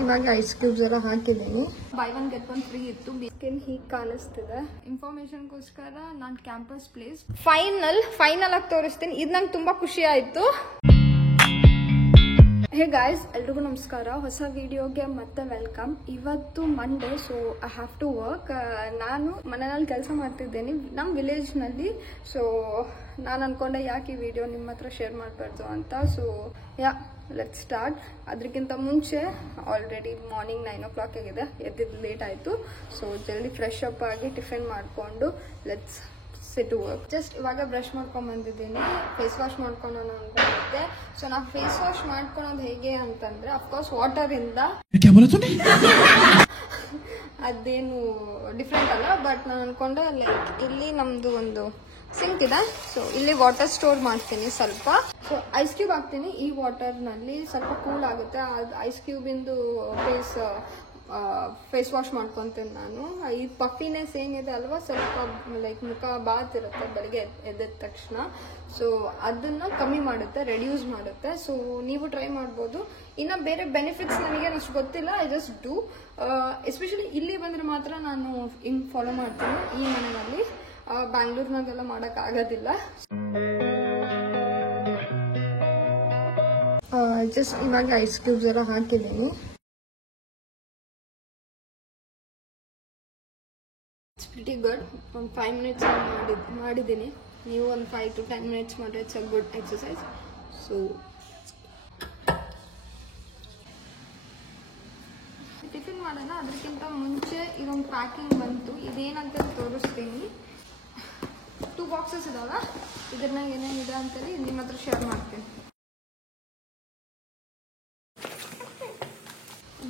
ಇವಾಗ ice cubes ಎಲ್ಲ ಹಾಕಿದ್ದೀನಿ. By one get one free ಇತ್ತು. ಸ್ಕಿನ್ ಹೀಗೆ ಕಾಣಿಸ್ತಿದೆ. ಇನ್ಫಾರ್ಮೇಶನ್ಗೋಸ್ಕರ ನಾನು ಕ್ಯಾಂಪಸ್ ಪ್ಲೇಸ್ ಫೈನಲ್ ಆಗಿ ತೋರಿಸ್ತೀನಿ. ಇದು ನಂಗೆ ತುಂಬಾ ಖುಷಿ ಆಯ್ತು. ಹೇ ಗಾಯ್ಸ್, ಎಲ್ರಿಗೂ ನಮಸ್ಕಾರ. ಹೊಸ ವಿಡಿಯೋಗೆ ಮತ್ತೆ ವೆಲ್ಕಮ್. ಇವತ್ತು Monday, so I have to work. ನಾನು ಮನೆಯಲ್ಲಿ ಕೆಲಸ ಮಾಡ್ತಿದ್ದೇನೆ ನಮ್ಮ ವಿಲೇಜ್ನಲ್ಲಿ. ಸೊ ನಾನು ಅನ್ಕೊಂಡೆ ಯಾಕೆ ಈ ವಿಡಿಯೋ ನಿಮ್ಮ ಹತ್ರ ಶೇರ್ ಮಾಡಬಾರ್ದು ಅಂತ. So let's start. ಅದಕ್ಕಿಂತ ಮುಂಚೆ ಆಲ್ರೆಡಿ ಮಾರ್ನಿಂಗ್ 9 o'clock ಆಗಿದೆ. ಎದ್ದಿದ್ದು ಲೇಟ್ ಆಯಿತು. ಸೊ ಜಲ್ದಿ ಫ್ರೆಶ್ ಅಪ್ ಆಗಿ ಟಿಫಿನ್ ಮಾಡಿಕೊಂಡು let's sit to work. Just ಇವಾಗ ಬ್ರಷ್ ಮಾಡ್ಕೊಂಡು ಬಂದಿದ್ದೀನಿ. ಫೇಸ್ ವಾಶ್ ಮಾಡ್ಕೊಳ್ಳೋಣ ಅನ್ಕೊಂಡಿದ್ದೆ. ಸೊ ನಾವು ಫೇಸ್ ವಾಶ್ ಮಾಡ್ಕೊಳೋದು ಹೇಗೆ ಅಂತಂದ್ರೆ ಅಫ್ಕೋರ್ಸ್ ವಾಟರಿಂದ ಅದೇನು ಡಿಫ್ರೆಂಟ್ ಅಲ್ಲ. ಬಟ್ ನಾನು ಅನ್ಕೊಂಡೆ ಲೈಕ್ ಇಲ್ಲಿ ನಮ್ದು ಒಂದು ಸಿಂಕ್ ಇದೆ. ಸೊ ಇಲ್ಲಿ ವಾಟರ್ ಸ್ಟೋರ್ ಮಾಡ್ತೀನಿ ಸ್ವಲ್ಪ. ಸೊ ಐಸ್ ಕ್ಯೂಬ್ ಹಾಕ್ತೀನಿ. ಈ ವಾಟರ್ನಲ್ಲಿ ಸ್ವಲ್ಪ ಕೂಲ್ ಆಗುತ್ತೆ. ಐಸ್ ಕ್ಯೂಬಿಂದು ಫೇಸ್ ವಾಶ್ ಮಾಡ್ಕೊತೀನಿ ನಾನು. ಈ ಪಫಿನೆಸ್ ಏನಿದೆ ಅಲ್ವಾ, ಸ್ವಲ್ಪ ಲೈಕ್ ಮುಖ ಬಾತ್ ಇರುತ್ತೆ ಬೆಳಗ್ಗೆ ಎದ್ದ ತಕ್ಷಣ. ಸೊ ಅದನ್ನ ಕಮ್ಮಿ ಮಾಡುತ್ತೆ, ರೆಡ್ಯೂಸ್ ಮಾಡುತ್ತೆ. ಸೊ ನೀವು ಟ್ರೈ ಮಾಡ್ಬೋದು. ಇನ್ನು ಬೇರೆ ಬೆನಿಫಿಟ್ಸ್ ನನಗೇನು ಅಷ್ಟು ಗೊತ್ತಿಲ್ಲ. I just do. ಎಸ್ಪೆಷಲಿ ಇಲ್ಲಿ ಬಂದರೆ ಮಾತ್ರ ನಾನು ಹಿಂಗೆ ಫಾಲೋ ಮಾಡ್ತೀನಿ ಈ ಮನೆಯಲ್ಲಿ. ಬ್ಯಾಂಗ್ಳೂರ್ನಾಗೆಲ್ಲ ಮಾಡೋಕ್ಕಾಗೋದಿಲ್ಲ. ಜಸ್ಟ್ ಇವಾಗ ಐಸ್ ಕ್ಯೂಬ್ಸ್ ಎಲ್ಲ ಹಾಕಿದ್ದೀನಿ. It's pretty good. ಒಂದು 5 minutes ಮಾಡಿದ್ದೀನಿ. ನೀವು ಒಂದು 5 to 10 minutes ಮಾಡಿದ್ರೆ it's a good exercise. So tiffin ಮಾಡೋಣ. ಅದಕ್ಕಿಂತ ಮುಂಚೆ ಇದೊಂದು ಪ್ಯಾಕಿಂಗ್ ಬಂತು. ಇದೇನಂತ ತೋರಿಸ್ತೀನಿ. 2 boxes ಇದಾವೆ. ಇದ್ರನ್ನಾಗ ಏನೇನಿದೆ ಅಂತೇಳಿ ನಿಮ್ಮ ಹತ್ರ ಶೇರ್ ಮಾಡ್ತೀನಿ.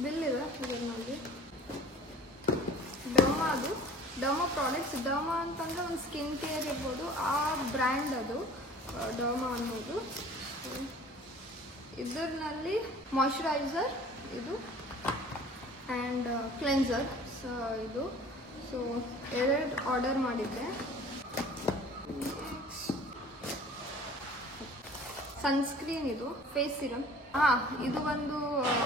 ಬಿಲ್ ಇದೆ ಇದರಲ್ಲಿ. Derma products. ಡರ್ಮಾ ಅಂತಂದ್ರೆ ಒಂದು ಸ್ಕಿನ್ ಕೇರ್ ಇರ್ಬೋದು, ಆ ಬ್ರ್ಯಾಂಡ್ ಅದು ಡರ್ಮಾ ಅನ್ನೋದು. ಇದರಲ್ಲಿ ಮಾಯ್ಶ್ಚರೈಸರ್ ಇದು ಆ್ಯಂಡ್ ಕ್ಲೆನ್ಸರ್ ಇದು. ಸೊ 2 ಆರ್ಡರ್ ಮಾಡಿದ್ದೆ. ಸನ್ಸ್ಕ್ರೀನ್ ಇದು, ಫೇಸ್ ಸಿರಮ್. ಇದು ಒಂದು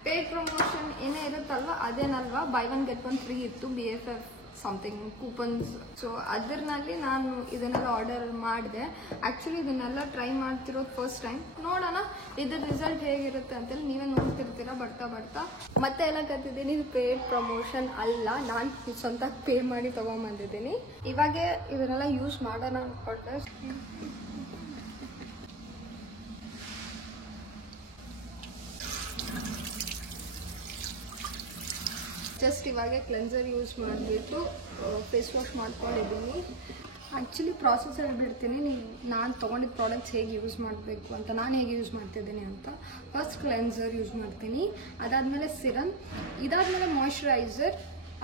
ಪೇಡ್ ಪ್ರಮೋಷನ್ ಏನೇ ಇರುತ್ತಲ್ವ ಅದೇನಲ್ವಾ, buy one get one free ಇತ್ತು. BFF something coupons. ಸೊ ಅದರಲ್ಲಿ ನಾನು ಇದನ್ನೆಲ್ಲ ಆರ್ಡರ್ ಮಾಡಿದೆ. ಆ್ಯಕ್ಚುಲಿ ಇದನ್ನೆಲ್ಲ ಟ್ರೈ ಮಾಡ್ತಿರೋದು ಫಸ್ಟ್ ಟೈಮ್. ನೋಡೋಣ ಇದ್ರ ರಿಸಲ್ಟ್ ಹೇಗಿರುತ್ತೆ ಅಂತೇಳಿ ನೀವೇ ನೋಡ್ತಿರ್ತೀರ ಬರ್ತಾ. ಮತ್ತೆ ಎಲ್ಲ ಕತ್ತಿದ್ದೀನಿ. ಇದು ಪೇಡ್ ಪ್ರಮೋಷನ್ ಅಲ್ಲ, ನಾನು ಸ್ವಂತ ಪೇ ಮಾಡಿ ತೊಗೊಂಬಂದಿದ್ದೀನಿ. ಇವಾಗ ಇದನ್ನೆಲ್ಲ ಯೂಸ್ ಮಾಡೋಣ ಅಂದ್ಕೊಂಡೆ. ಜಸ್ಟ್ ಇವಾಗ ಕ್ಲೆನ್ಸರ್ ಯೂಸ್ ಮಾಡಿಬಿಟ್ಟು ಫೇಸ್ ವಾಶ್ ಮಾಡ್ಕೊಂಡಿದ್ದೀನಿ. ಆ್ಯಕ್ಚುಲಿ ಪ್ರಾಸೆಸ್ ಹೇಳ್ಬಿಡ್ತೀನಿ. ನಾನು ತೊಗೊಂಡಿದ್ದ ಪ್ರಾಡಕ್ಟ್ಸ್ ಹೇಗೆ ಯೂಸ್ ಮಾಡಬೇಕು ಅಂತ, ನಾನು ಹೇಗೆ ಯೂಸ್ ಮಾಡ್ತಿದ್ದೀನಿ ಅಂತ. ಫಸ್ಟ್ ಕ್ಲೆನ್ಸರ್ ಯೂಸ್ ಮಾಡ್ತೀನಿ, ಅದಾದಮೇಲೆ ಸಿರಮ್, ಇದಾದಮೇಲೆ ಮಾಯ್ಶ್ಚರೈಸರ್,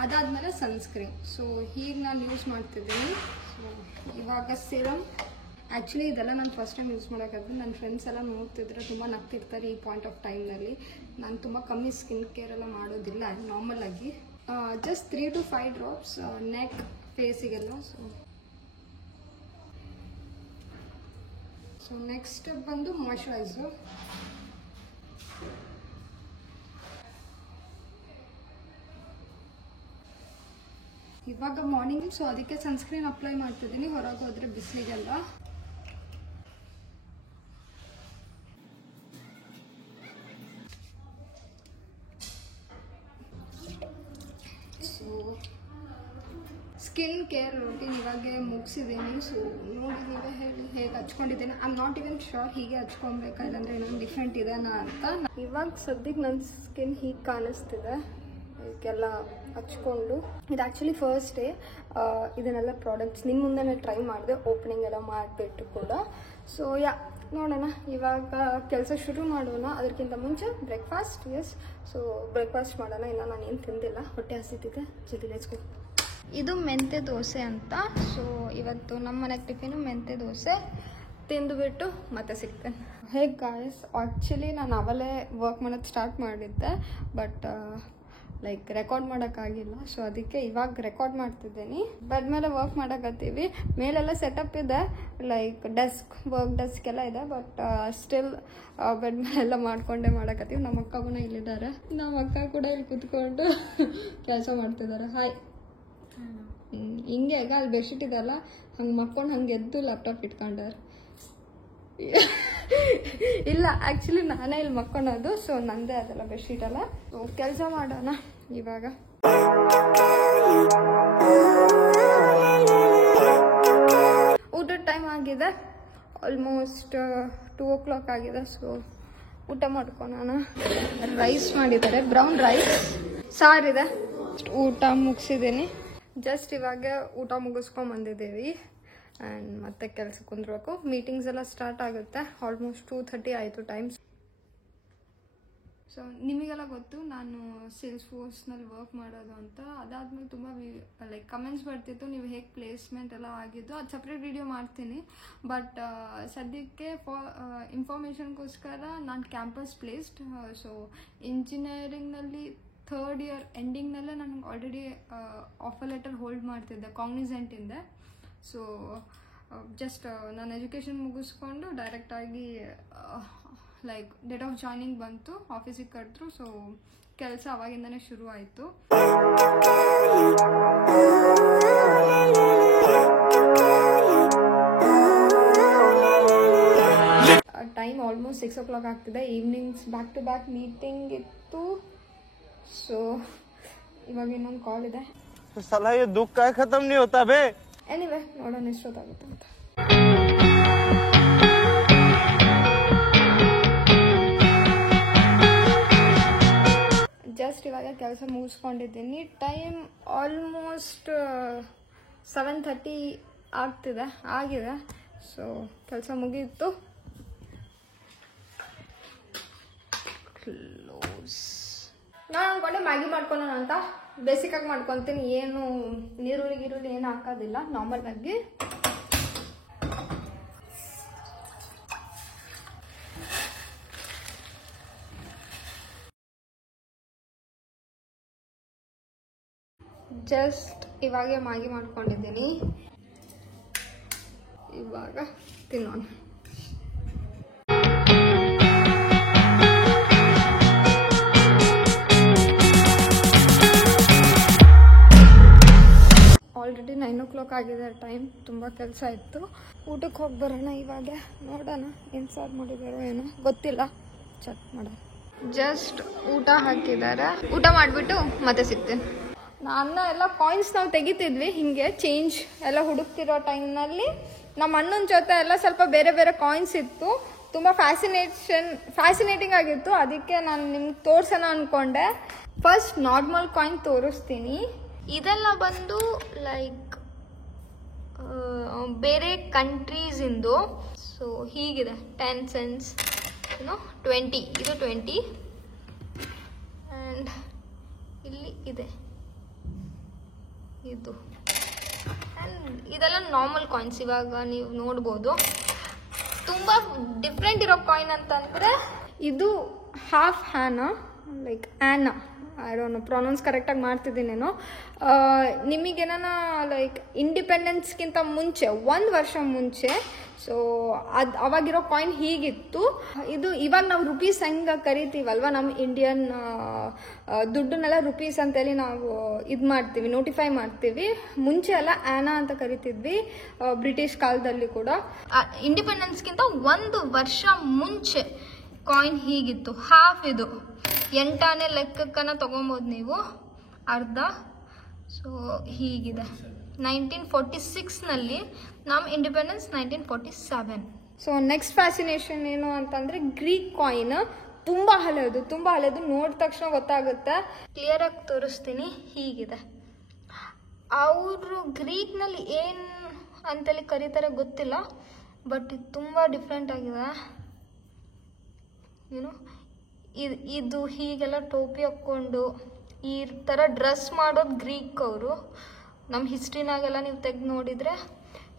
ಅದಾದಮೇಲೆ ಸನ್ಸ್ಕ್ರೀನ್. ಸೊ ಹೀಗೆ ನಾನು ಯೂಸ್ ಮಾಡ್ತಿದ್ದೀನಿ. ಸೊ ಇವಾಗ ಸಿರಮ್. ಆ್ಯಕ್ಚುಲಿ ಇದೆಲ್ಲ ನಾನು ಫಸ್ಟ್ ಟೈಮ್ ಯೂಸ್ ಮಾಡೋಕ್ಕಾದ್ರೆ ನನ್ನ ಫ್ರೆಂಡ್ಸ್ ಎಲ್ಲ ನೋಡ್ತಿದ್ರೆ ತುಂಬ ನಗ್ತಿರ್ತಾರೆ ಈ ಪಾಯಿಂಟ್ ಆಫ್ ಟೈಮ್ನಲ್ಲಿ. ನಾನು ತುಂಬ ಕಮ್ಮಿ ಸ್ಕಿನ್ ಕೇರ್ ಎಲ್ಲ ಮಾಡೋದಿಲ್ಲ ನಾರ್ಮಲ್ ಆಗಿ. ಜಸ್ಟ್ 3 to 5 drops ನೆಕ್ ಫೇಸಿಗೆಲ್ಲ. ಸೊ ನೆಕ್ಸ್ಟ್ ಬಂದು ಮಾಯ್ಶ್ಚರೈಸರ್. ಇವಾಗ ಮಾರ್ನಿಂಗ್, ಸೊ ಅದಕ್ಕೆ ಸನ್ಸ್ಕ್ರೀನ್ ಅಪ್ಲೈ ಮಾಡ್ತಿದ್ದೀನಿ ಹೊರಗೆ ಹೋದರೆ ಬಿಸಿಲಿಗೆಲ್ಲ. ಸ್ಕಿನ್ ಕೇರ್ ರೂಟೀನ್ ಇವಾಗ ಮುಗಿಸಿದ್ದೀನಿ. ಸೊ ನೋಡಿ ನೀವೇ ಹೇಳಿ ಹೇಗೆ ಹಚ್ಕೊಂಡಿದ್ದೀನಿ. I am not even sure ಹೀಗೆ ಹಚ್ಕೊಬೇಕಾ ಇಲ್ಲಾಂದರೆ ಇನ್ನೊಂದು ಡಿಫ್ರೆಂಟ್ ಇದೆನಾ ಅಂತ. ಇವಾಗ ಸದ್ಯಕ್ಕೆ ನನ್ನ ಸ್ಕಿನ್ ಹೀಗೆ ಕಾಣಿಸ್ತಿದೆ. ಇದಕ್ಕೆಲ್ಲ ಹಚ್ಕೊಂಡು. ಇದು ಆ್ಯಕ್ಚುಲಿ ಫಸ್ಟ್ ಡೇ ಇದನ್ನೆಲ್ಲ ಪ್ರಾಡಕ್ಟ್ಸ್ ನಿಮ್ಮ ಮುಂದೆ ಟ್ರೈ ಮಾಡಿದೆ, ಓಪನಿಂಗ್ ಎಲ್ಲ ಮಾಡಿಬಿಟ್ಟು ಕೂಡ. ಸೊ ನೋಡೋಣ ಇವಾಗ ಕೆಲಸ ಶುರು ಮಾಡೋಣ. ಅದಕ್ಕಿಂತ ಮುಂಚೆ ಬ್ರೇಕ್ಫಾಸ್ಟ್. ಸೊ ಬ್ರೇಕ್ಫಾಸ್ಟ್ ಮಾಡೋಣ. ಇನ್ನು ನಾನು ಏನು ತಿಂದಿಲ್ಲ, ಹೊಟ್ಟೆ ಹಸಿತಿದೆ. ಜಲ್ದಿ ಲೆಟ್ಸ್ ಗೋ. ಇದು ಮೆಂತ್ಯ ದೋಸೆ ಅಂತ. ಸೊ ಇವತ್ತು ನಮ್ಮ ಮನೆಗೆ ಟಿಫಿನು ಮೆಂತ್ಯ ದೋಸೆ ತಿಂದುಬಿಟ್ಟು ಮತ್ತೆ ಸಿಗ್ತೇನೆ. ಹೇಗೆ ಗಾಯ್ಸ್, ಆ್ಯಕ್ಚುಲಿ ನಾನು ಅವಲೇ ವರ್ಕ್ ಮಾಡೋದು ಸ್ಟಾರ್ಟ್ ಮಾಡಿದ್ದೆ. ಬಟ್ ಲೈಕ್ ರೆಕಾರ್ಡ್ ಮಾಡೋಕ್ಕಾಗಿಲ್ಲ. ಸೊ ಅದಕ್ಕೆ ಇವಾಗ ರೆಕಾರ್ಡ್ ಮಾಡ್ತಿದ್ದೀನಿ. ಬೆಡ್ ಮೇಲೆ ವರ್ಕ್ ಮಾಡೋಕತ್ತೀವಿ. ಮೇಲೆಲ್ಲ ಸೆಟಪ್ ಇದೆ, ಲೈಕ್ ವರ್ಕ್ ಡೆಸ್ಕ್ ಎಲ್ಲ ಇದೆ. ಬಟ್ ಸ್ಟಿಲ್ ಬೆಡ್ ಮೇಲೆಲ್ಲ ಮಾಡ್ಕೊಂಡೇ ಮಾಡೋಕತ್ತೀವಿ. ನಮ್ಮ ಅಕ್ಕ ಕೂಡ ಇಲ್ಲಿದ್ದಾರೆ. ನಮ್ಮ ಅಕ್ಕ ಕೂಡ ಇಲ್ಲಿ ಕುತ್ಕೊಂಡು ಕೆಲಸ ಮಾಡ್ತಿದ್ದಾರೆ. ಹಾಯ್. ಹಿಂಗೆ ಅಲ್ಲಿ ಬೆಡ್ಶೀಟ್ ಇದೆಲ್ಲ ಹಂಗೆ ಮಕ್ಕೊಂಡು ಹಂಗೆ ಎದ್ದು ಲ್ಯಾಪ್ಟಾಪ್ ಇಟ್ಕೊಂಡಾರೆ. ಇಲ್ಲ, ಆ್ಯಕ್ಚುಲಿ ನಾನೇ ಇಲ್ಲಿ ಮಕ್ಕೊಳೋದು. ಸೊ ನಂದೇ ಅದೆಲ್ಲ ಬೆಡ್ಶೀಟೆಲ್ಲ. ಸೊ ಕೆಲಸ ಮಾಡೋಣ ಇವಾಗ. ಊಟದ ಟೈಮ್ ಆಗಿದೆ, ಆಲ್ಮೋಸ್ಟ್ 2 o'clock ಆಗಿದೆ. ಸೊ ಊಟ ಮಾಡ್ಕೊಳೋಣ. ರೈಸ್ ಮಾಡಿದ್ದಾರೆ, ಬ್ರೌನ್ ರೈಸ್, ಸಾರಿದೆ. ಊಟ ಮುಗಿಸಿದ್ದೀನಿ. ಜಸ್ಟ್ ಇವಾಗ ಊಟ ಮುಗಿಸ್ಕೊಂಡು ಬಂದಿದ್ದೀವಿ. ಆ್ಯಂಡ್ ಮತ್ತೆ ಕೆಲಸಕ್ಕೆ ಕುಂದ್ರಬೇಕು. ಮೀಟಿಂಗ್ಸ್ ಎಲ್ಲ ಸ್ಟಾರ್ಟ್ ಆಗುತ್ತೆ. ಆಲ್ಮೋಸ್ಟ್ 2:30 ಆಯಿತು ಟೈಮ್. ಸೊ ನಿಮಗೆಲ್ಲ ಗೊತ್ತು ನಾನು ಸೇಲ್ಸ್ಫೋರ್ಸ್ನಲ್ಲಿ ವರ್ಕ್ ಮಾಡೋದು ಅಂತ. ಅದಾದ್ಮೇಲೆ ತುಂಬ ಲೈಕ್ ಕಮೆಂಟ್ಸ್ ಬರ್ತಿತ್ತು, ನೀವು ಹೇಗೆ ಪ್ಲೇಸ್ಮೆಂಟ್ ಎಲ್ಲ ಆಗಿದ್ದು. ಅದು ಸಪ್ರೇಟ್ ವಿಡಿಯೋ ಮಾಡ್ತೀನಿ. ಬಟ್ ಸದ್ಯಕ್ಕೆ ಇನ್ಫಾರ್ಮೇಷನ್ಗೋಸ್ಕರ ನಾನು ಕ್ಯಾಂಪಸ್ ಪ್ಲೇಸ್ಡ್. ಸೊ ಇಂಜಿನಿಯರಿಂಗ್ನಲ್ಲಿ 3rd year ಎಂಡಿಂಗ್ನಲ್ಲೇ ನನಗೆ ಆಲ್ರೆಡಿ ಆಫರ್ ಲೆಟರ್ ಹೋಲ್ಡ್ ಮಾಡ್ತಿದ್ದೆ ಕಾಗ್ನಿಸೆಂಟಿಂದ. ಸೊ ಜಸ್ಟ್ ನಾನು ಎಜುಕೇಷನ್ ಮುಗಿಸ್ಕೊಂಡು ಡೈರೆಕ್ಟಾಗಿ ಲೈಕ್ ಡೇಟ್ ಆಫ್ ಜಾಯ್ನಿಂಗ್ ಬಂತು, ಆಫೀಸಿಗೆ ಕರೆದ್ರು. ಸೊ ಕೆಲಸ ಅವಾಗಿಂದನೇ ಶುರು ಆಯಿತು. ಟೈಮ್ ಆಲ್ಮೋಸ್ಟ್ 6 o'clock ಆಗ್ತಿದೆ. Evenings back to back meeting ಇತ್ತು. ಸೊ ಇವಾಗ ಇನ್ನೊಂದು ಕಾಲ್ ಇದೆ. साला ये दुख का खत्म नहीं होता बे. ಎನಿವೆ ನೋಡೋಣ ಎಷ್ಟೊತ್ತಾಗುತ್ತೆ ಅಂತ. ಜಸ್ಟ್ ಇವಾಗ ಕೆಲಸ ಮುಗಿಸ್ಕೊಂಡಿದ್ದೀನಿ. ಟೈಮ್ ಆಲ್ಮೋಸ್ಟ್ 7:30 ಆಗಿದೆ. ಸೊ ಕೆಲಸ ಮುಗೀತು. ಕ್ಲೋಸ್. ನಾನು ಅಂದ್ಕೊಂಡೆ ಮ್ಯಾಗಿ ಮಾಡ್ಕೊಳ್ಳೋಣ ಅಂತ. ಬೇಸಿಕಾಗಿ ಮಾಡ್ಕೊತೀನಿ, ಏನು ನೀರುಳ್ಳಿ ಏನು ಹಾಕೋದಿಲ್ಲ, ನಾರ್ಮಲ್ ಆಗಿ. ಜಸ್ಟ್ ಇವಾಗ ಮ್ಯಾಗಿ ಮಾಡ್ಕೊಂಡಿದ್ದೀನಿ. ಇವಾಗ ತಿನ್ನೋಣ. ಆಲ್ರೆಡಿ 9 o'clock ಆಗಿದೆ ಟೈಮ್. ತುಂಬ ಕೆಲಸ ಇತ್ತು. ಊಟಕ್ಕೆ ಹೋಗಿ ಬರೋಣ ಇವಾಗ. ನೋಡೋಣ ಏನು ಸಾರು ಮಾಡಿದಾರೋ ಏನೋ ಗೊತ್ತಿಲ್ಲ, ಚೆಕ್ ಮಾಡೋಣ. ಜಸ್ಟ್ ಊಟ ಹಾಕಿದ್ದಾರೆ. ಊಟ ಮಾಡಿಬಿಟ್ಟು ಮತ್ತೆ ಸಿಗ್ತೀನಿ. ಅನ್ನ ಎಲ್ಲ ಕಾಯಿನ್ಸ್ ನಾವು ತೆಗಿತಿದ್ವಿ ಹಿಂಗೆ ಚೇಂಜ್ ಎಲ್ಲ ಹುಡುಕ್ತಿರೋ ಟೈಮ್ನಲ್ಲಿ ನಮ್ಮ ಅಣ್ಣನ ಜೊತೆ ಎಲ್ಲ ಸ್ವಲ್ಪ ಬೇರೆ ಬೇರೆ ಕಾಯಿನ್ಸ್ ಇತ್ತು. ತುಂಬ ಫ್ಯಾಸಿನೇಟಿಂಗ್ ಆಗಿತ್ತು. ಅದಕ್ಕೆ ನಾನು ನಿಮ್ಗೆ ತೋರ್ಸೋಣ ಅಂದ್ಕೊಂಡೆ. ಫಸ್ಟ್ ನಾರ್ಮಲ್ ಕಾಯಿನ್ ತೋರಿಸ್ತೀನಿ. ಇದೆಲ್ಲ ಬಂದು ಲೈಕ್ ಬೇರೆ ಕಂಟ್ರೀಸಿಂದು. ಸೊ ಹೀಗಿದೆ 10 cents, 20, ಇದು 20. ಆ್ಯಂಡ್ ಇಲ್ಲಿ ಇದೆ ಇದು. ಆ್ಯಂಡ್ ಇದೆಲ್ಲ ನಾರ್ಮಲ್ ಕಾಯಿನ್ಸ್. ಇವಾಗ ನೀವು ನೋಡ್ಬೋದು. ತುಂಬ ಡಿಫ್ರೆಂಟ್ ಇರೋ ಕಾಯಿನ್ ಅಂತಂದರೆ ಇದು half anna, like anna, I don't know pronounce ಕರೆಕ್ಟಾಗಿ ಮಾಡ್ತಿದ್ದೀನೇನೋ. ನಿಮಗೇನ ಲೈಕ್ ಇಂಡಿಪೆಂಡೆನ್ಸ್ಗಿಂತ ಮುಂಚೆ 1 ವರ್ಷ ಮುಂಚೆ. ಸೊ ಅವಾಗಿರೋ ಕಾಯಿನ್ ಹೀಗಿತ್ತು. ಇದು ಇವಾಗ ನಾವು ರುಪೀಸ್ ಹೆಂಗೆ ಕರಿತೀವಲ್ವ, ನಮ್ಮ ಇಂಡಿಯನ್ ದುಡ್ಡನ್ನೆಲ್ಲ ರುಪೀಸ್ ಅಂತೇಳಿ ನಾವು ಇದು ಮಾಡ್ತೀವಿ, ನೋಟಿಫೈ ಮಾಡ್ತೀವಿ. ಮುಂಚೆ ಎಲ್ಲ ಆ್ಯನಾ ಅಂತ ಕರಿತಿದ್ವಿ, ಬ್ರಿಟಿಷ್ ಕಾಲದಲ್ಲಿ ಕೂಡ. ಇಂಡಿಪೆಂಡೆನ್ಸ್ಗಿಂತ 1 ವರ್ಷ ಮುಂಚೆ ಕಾಯಿನ್ ಹೀಗಿತ್ತು. ಹಾಫ್ ಇದು 8 ಲೆಕ್ಕಕ್ಕನ ತೊಗೊಬೋದು ನೀವು, ಅರ್ಧ. ಸೊ ಹೀಗಿದೆ. 1946ನಲ್ಲಿ ನಮ್ಮ ಇಂಡಿಪೆಂಡೆನ್ಸ್ 1947. ಸೊ ನೆಕ್ಸ್ಟ್ ಫ್ಯಾಸಿನೇಷನ್ ಏನು ಅಂತಂದರೆ ಗ್ರೀಕ್ ಕಾಯಿನ್. ತುಂಬ ಹಳೆಯದು ನೋಡಿದ ತಕ್ಷಣ ಗೊತ್ತಾಗುತ್ತೆ. ಕ್ಲಿಯರಾಗಿ ತೋರಿಸ್ತೀನಿ. ಹೀಗಿದೆ. ಅವರು ಗ್ರೀಕ್ನಲ್ಲಿ ಏನು ಅಂತೇಳಿ ಕರೀತಾರೆ ಗೊತ್ತಿಲ್ಲ, ಬಟ್ ಇದು ತುಂಬ ಡಿಫ್ರೆಂಟ್ ಆಗಿದೆ. ಇದು ಹೀಗೆಲ್ಲ ಟೋಪಿ ಹಾಕ್ಕೊಂಡು ಈ ಥರ ಡ್ರೆಸ್ ಮಾಡೋದು ಗ್ರೀಕ್ ಅವರು. ನಮ್ಮ ಹಿಸ್ಟ್ರಿನಾಗೆಲ್ಲ ನೀವು ತೆಗೆದು ನೋಡಿದರೆ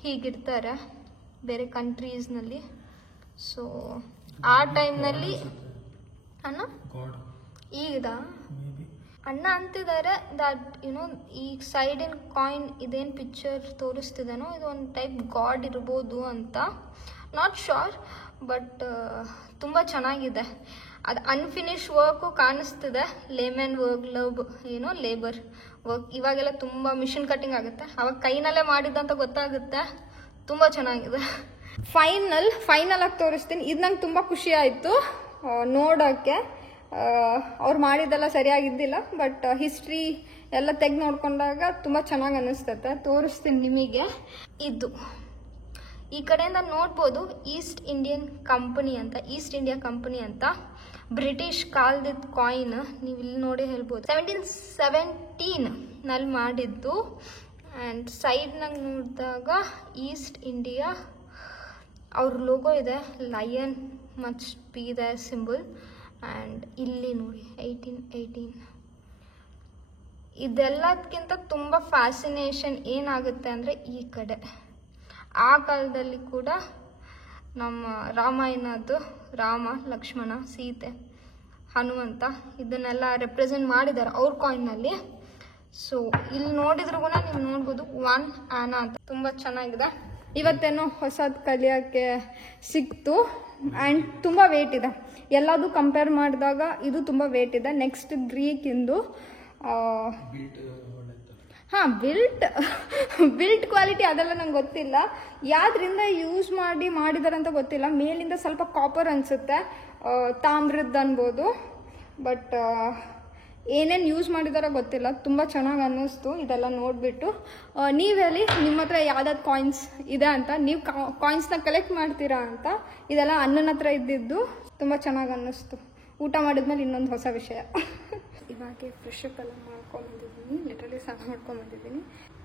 ಹೀಗಿರ್ತಾರೆ ಬೇರೆ ಕಂಟ್ರೀಸ್ನಲ್ಲಿ. ಸೊ ಆ ಟೈಮ್ನಲ್ಲಿ ಅಣ್ಣ ಈಗದ ಅಣ್ಣ ಅಂತಿದ್ದಾರೆ ದಟ್ ಯುನೋ ಈ ಸೈಡಿನ ಕಾಯಿನ್ ಇದೇನು ಪಿಕ್ಚರ್ ತೋರಿಸ್ತಿದ್ದಾನೋ ಇದು ಒಂದು ಟೈಪ್ ಗಾಡ್ ಇರ್ಬೋದು ಅಂತ. ನಾಟ್ ಶೋರ್, ಬಟ್ ತುಂಬ ಚೆನ್ನಾಗಿದೆ. ಅದು ಅನ್ಫಿನಿಶ್ ವರ್ಕು ಕಾಣಿಸ್ತಿದೆ. Layman work, labour work. ಇವಾಗೆಲ್ಲ ತುಂಬ ಮಿಷಿನ್ ಕಟ್ಟಿಂಗ್ ಆಗುತ್ತೆ, ಅವಾಗ ಕೈನಲ್ಲೇ ಮಾಡಿದ್ದಂತ ಗೊತ್ತಾಗುತ್ತೆ. ತುಂಬ ಚೆನ್ನಾಗಿದೆ. ಫೈನಲ್ ಆಗಿ ತೋರಿಸ್ತೀನಿ. ಇದು ನಂಗೆ ತುಂಬ ಖುಷಿ ಆಯಿತು ನೋಡೋಕ್ಕೆ. ಅವ್ರು ಮಾಡಿದ್ದೆಲ್ಲ ಸರಿಯಾಗಿದ್ದಿಲ್ಲ, ಬಟ್ ಹಿಸ್ಟ್ರಿ ಎಲ್ಲ ತೆಗೆದು ನೋಡ್ಕೊಂಡಾಗ ತುಂಬ ಚೆನ್ನಾಗಿ ಅನ್ನಿಸ್ತೈತೆ. ತೋರಿಸ್ತೀನಿ ನಿಮಗೆ. ಇದು ಈ ಕಡೆಯಿಂದ ನೋಡ್ಬೋದು ಈಸ್ಟ್ ಇಂಡಿಯಾ ಕಂಪನಿ ಅಂತ ಬ್ರಿಟಿಷ್ ಕಾಲದ ಕಾಯಿನ್. ನೀವು ಇಲ್ಲಿ ನೋಡಿ ಹೇಳ್ಬೋದು 1717ನಲ್ಲಿ ಮಾಡಿದ್ದು. ಆ್ಯಂಡ್ ಸೈಡ್ನಾಗ ನೋಡಿದಾಗ ಈಸ್ಟ್ ಇಂಡಿಯಾ ಅವ್ರ ಲೋಗೋ ಇದೆ. Lion must be the symbol. And ಇಲ್ಲಿ ನೋಡಿ 1818. ಇದೆಲ್ಲದಕ್ಕಿಂತ ತುಂಬ ಫ್ಯಾಸಿನೇಷನ್ ಏನಾಗುತ್ತೆ ಅಂದರೆ ಈ ಕಡೆ ಆ ಕಾಲದಲ್ಲಿ ಕೂಡ ನಮ್ಮ ರಾಮಾಯಣದ್ದು ರಾಮ, ಲಕ್ಷ್ಮಣ, ಸೀತೆ, ಹನುಮಂತ ಇದನ್ನೆಲ್ಲ ರೆಪ್ರೆಸೆಂಟ್ ಮಾಡಿದ್ದಾರೆ ಅವ್ರ ಕಾಯಿನ್ನಲ್ಲಿ. ಸೊ ಇಲ್ಲಿ ನೋಡಿದ್ರೂ ನೀವು ನೋಡ್ಬೋದು 1 ಆನಾ ಅಂತ. ತುಂಬ ಚೆನ್ನಾಗಿದೆ. ಇವತ್ತೇನೋ ಹೊಸದು ಕಲಿಯೋಕ್ಕೆ ಸಿಕ್ತು. ಆ್ಯಂಡ್ ತುಂಬ ವೇಟ್ ಇದೆ. ಎಲ್ಲದೂ ಕಂಪೇರ್ ಮಾಡಿದಾಗ ಇದು ತುಂಬ ವೇಟ್ ಇದೆ. ನೆಕ್ಸ್ಟ್ ಗ್ರೀಕಿಂದು ಹಾಂ ಬಿಲ್ಟ್ ಕ್ವಾಲಿಟಿ ಅದೆಲ್ಲ ನಂಗೆ ಗೊತ್ತಿಲ್ಲ. ಯಾವ್ದ್ರಿಂದ ಯೂಸ್ ಮಾಡಿದಾರಂತ ಗೊತ್ತಿಲ್ಲ. ಮೇಲಿಂದ ಸ್ವಲ್ಪ ಕಾಪರ್ ಅನಿಸುತ್ತೆ, ತಾಮ್ರದ್ದು ಅನ್ಬೋದು. ಬಟ್ ಏನೇನು ಯೂಸ್ ಮಾಡಿದಾರೋ ಗೊತ್ತಿಲ್ಲ. ತುಂಬ ಚೆನ್ನಾಗಿ ಅನ್ನಿಸ್ತು ಇದೆಲ್ಲ ನೋಡಿಬಿಟ್ಟು. ನೀವು ಹೇಳಿ ನಿಮ್ಮ ಹತ್ರ ಯಾವ್ದಾದ್ರು ಕಾಯಿನ್ಸ್ ಇದೆ ಅಂತ, ನೀವು ಕಾಯಿನ್ಸ್ನ ಕಲೆಕ್ಟ್ ಮಾಡ್ತೀರಾ ಅಂತ. ಇದೆಲ್ಲ ಅಣ್ಣನ ಹತ್ರ ಇದ್ದಿದ್ದು ತುಂಬ ಚೆನ್ನಾಗಿ ಅನ್ನಿಸ್ತು. ಊಟ ಮಾಡಿದ್ಮೇಲೆ ಇನ್ನೊಂದು ಹೊಸ ವಿಷಯ. ಇವಾಗೆ ಫ್ರೆಶ್ ಅಪ್ ಎಲ್ಲ ಮಾಡ್ಕೊಂಬಂದಿದ್ದೀನಿ. ಲಿಟ್ರಲಿ ಸ್ನಾನ ಮಾಡ್ಕೊಂಬಂದಿದ್ದೀನಿ.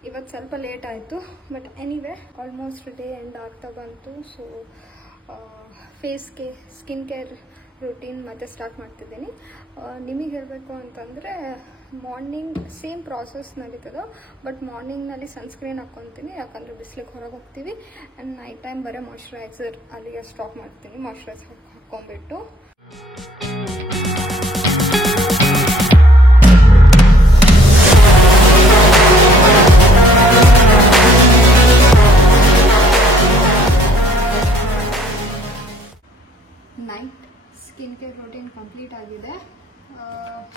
ಇವತ್ತು ಸ್ವಲ್ಪ ಲೇಟ್ ಆಯಿತು, but anyway almost day end ಆಗ್ತಾ ಬಂತು. ಸೊ ಫೇಸ್ಗೆ ಸ್ಕಿನ್ ಕೇರ್ ರೂಟೀನ್ ಮತ್ತೆ ಸ್ಟಾರ್ಟ್ ಮಾಡ್ತಿದ್ದೀನಿ. ನಿಮಗೆ ಹೇಳಬೇಕು ಅಂತಂದರೆ ಮಾರ್ನಿಂಗ್ ಸೇಮ್ ಪ್ರಾಸೆಸ್ ನಡೀತದೆ, ಬಟ್ ಮಾರ್ನಿಂಗ್ನಲ್ಲಿ ಸನ್ಸ್ಕ್ರೀನ್ ಹಾಕ್ಕೊತೀನಿ, ಯಾಕಂದರೆ ಬಿಸಿಲಿಗೆ ಹೊರಗೆ ಹೋಗ್ತೀವಿ. ಆ್ಯಂಡ್ ನೈಟ್ ಟೈಮ್ ಬರೀ ಮಾಯ್ಶ್ಚರೈಸರ್ ಅಲ್ಲಿಗೆ ಸ್ಟಾಕ್ ಮಾಡ್ತೀನಿ. ಮಾಯ್ಶ್ಚರೈಸರ್ ಹಾಕ್ಕೊಂಬಿಟ್ಟು night skin care routine complete ಆಗಿದೆ.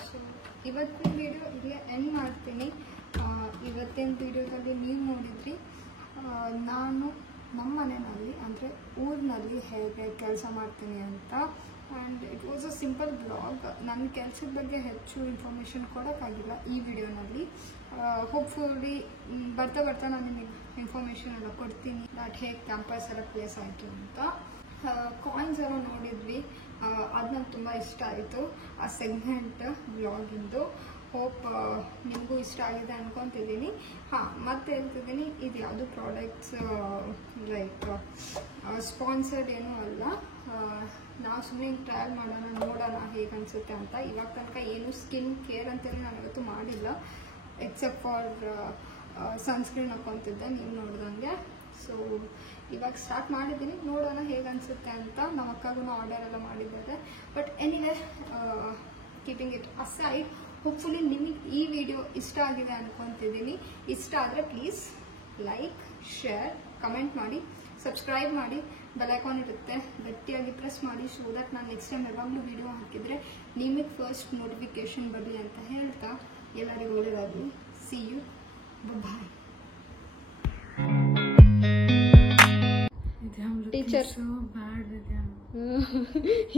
ಸೊ ಇವತ್ತಿನ ವಿಡಿಯೋ ಇಲ್ಲೇ ಎಂಡ್ ಮಾಡ್ತೀನಿ. ಇವತ್ತಿನ ವಿಡಿಯೋದಲ್ಲಿ ನೀವು ನೋಡಿದ್ರಿ ನಾನು ನಮ್ಮ ಮನೆಯಲ್ಲಿ ಅಂದರೆ ಊರಿನಲ್ಲಿ ಹೇಗೆ ಕೆಲಸ ಮಾಡ್ತೀನಿ ಅಂತ. And it was a simple blog. ನನ್ನ ಕೆಲಸದ ಬಗ್ಗೆ ಹೆಚ್ಚು ಇನ್ಫಾರ್ಮೇಷನ್ ಕೊಡೋಕ್ಕಾಗಿಲ್ಲ ಈ ವಿಡಿಯೋನಲ್ಲಿ. ಹೋಪ್ಫುಲಿ ಬರ್ತಾ ನಾನು ನಿಮಗೆ ಇನ್ಫಾರ್ಮೇಷನ್ ಎಲ್ಲ ಕೊಡ್ತೀನಿ, ದಟ್ ಹೇಗೆ ಕ್ಯಾಂಪಸ್ ಎಲ್ಲ ಪ್ಲೇಸ್ ಆಯಿತು ಅಂತ. ಕಾಯಿನ್ಸ್ ಎಲ್ಲ ನೋಡಿದ್ವಿ, ಅದು ನಂಗೆ ತುಂಬ ಇಷ್ಟ ಆಯಿತು ಆ ಸೆಗ್ಮೆಂಟ್ ವ್ಲಾಗಿಂದು. ಹೋಪ್ ನಿಮಗೂ ಇಷ್ಟ ಆಗಿದೆ ಅನ್ಕೊತಿದ್ದೀನಿ. ಹಾಂ, ಮತ್ತೆ ಹೇಳ್ತಿದ್ದೀನಿ, ಇದು ಯಾವುದು ಪ್ರಾಡಕ್ಟ್ಸ್ ಲೈಕ್ ಸ್ಪಾನ್ಸರ್ಡ್ ಏನೂ ಅಲ್ಲ. ನಾವು ಸುಮ್ಮನೆ ಟ್ರಯಲ್ ಮಾಡೋಣ, ನೋಡೋಣ ಹೇಗೆ ಅನಿಸುತ್ತೆ ಅಂತ. ಇವಾಗ ತನಕ ಏನು ಸ್ಕಿನ್ ಕೇರ್ ಅಂತೇಳಿ ನಾನು ಇವತ್ತು ಮಾಡಿಲ್ಲ, ಎಕ್ಸೆಪ್ಟ್ ಫಾರ್ ಸನ್ಸ್ಕ್ರೀನ್ ಹಾಕ್ಕೊತಿದ್ದೆ ನೀವು ನೋಡ್ದಂಗೆ. ಸೊ ಇವಾಗ ಸ್ಟಾರ್ಟ್ ಮಾಡಿದ್ದೀನಿ, ನೋಡೋಣ ಹೇಗೆ ಅನಿಸುತ್ತೆ ಅಂತ. ನಮ್ಮ ಅಕ್ಕಗೂ ಆರ್ಡರ್ ಎಲ್ಲ ಮಾಡಿದ್ದಾರೆ. But anyway keeping it aside, hopefully ನಿಮಗೆ ಈ ವಿಡಿಯೋ ಇಷ್ಟ ಆಗಿದೆ ಅನ್ಕೊತಿದ್ದೀನಿ. ಇಷ್ಟ ಆದರೆ ಪ್ಲೀಸ್ ಲೈಕ್, ಶೇರ್, ಕಮೆಂಟ್ ಮಾಡಿ, ಸಬ್ಸ್ಕ್ರೈಬ್ ಮಾಡಿ. ಬೆಲ್ ಐಕಾನ್ ಇರುತ್ತೆ, ಗಟ್ಟಿಯಾಗಿ ಪ್ರೆಸ್ ಮಾಡಿ, ಸೊ ದಟ್ ನಾನು ನೆಕ್ಸ್ಟ್ ಟೈಮ್ ಯಾವಾಗಲೂ ವಿಡಿಯೋ ಹಾಕಿದರೆ ನಿಮಗೆ ಫಸ್ಟ್ ನೋಟಿಫಿಕೇಶನ್ ಬರಲಿ ಅಂತ ಹೇಳ್ತಾ ಎಲ್ಲರಿಗೂ ಒಳ್ಳೆಯದಾಗಲಿ. See you, bye. ಟೀಚರ್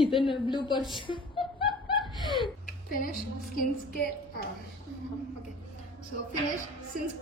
ಇದನ್ನ ಬ್ಲೂ ಪರ್ಸ್ ಫಿನಿಶ್ ಸ್ಕಿನ್ಸ್ಗೆ ಓಕೆ. So finish since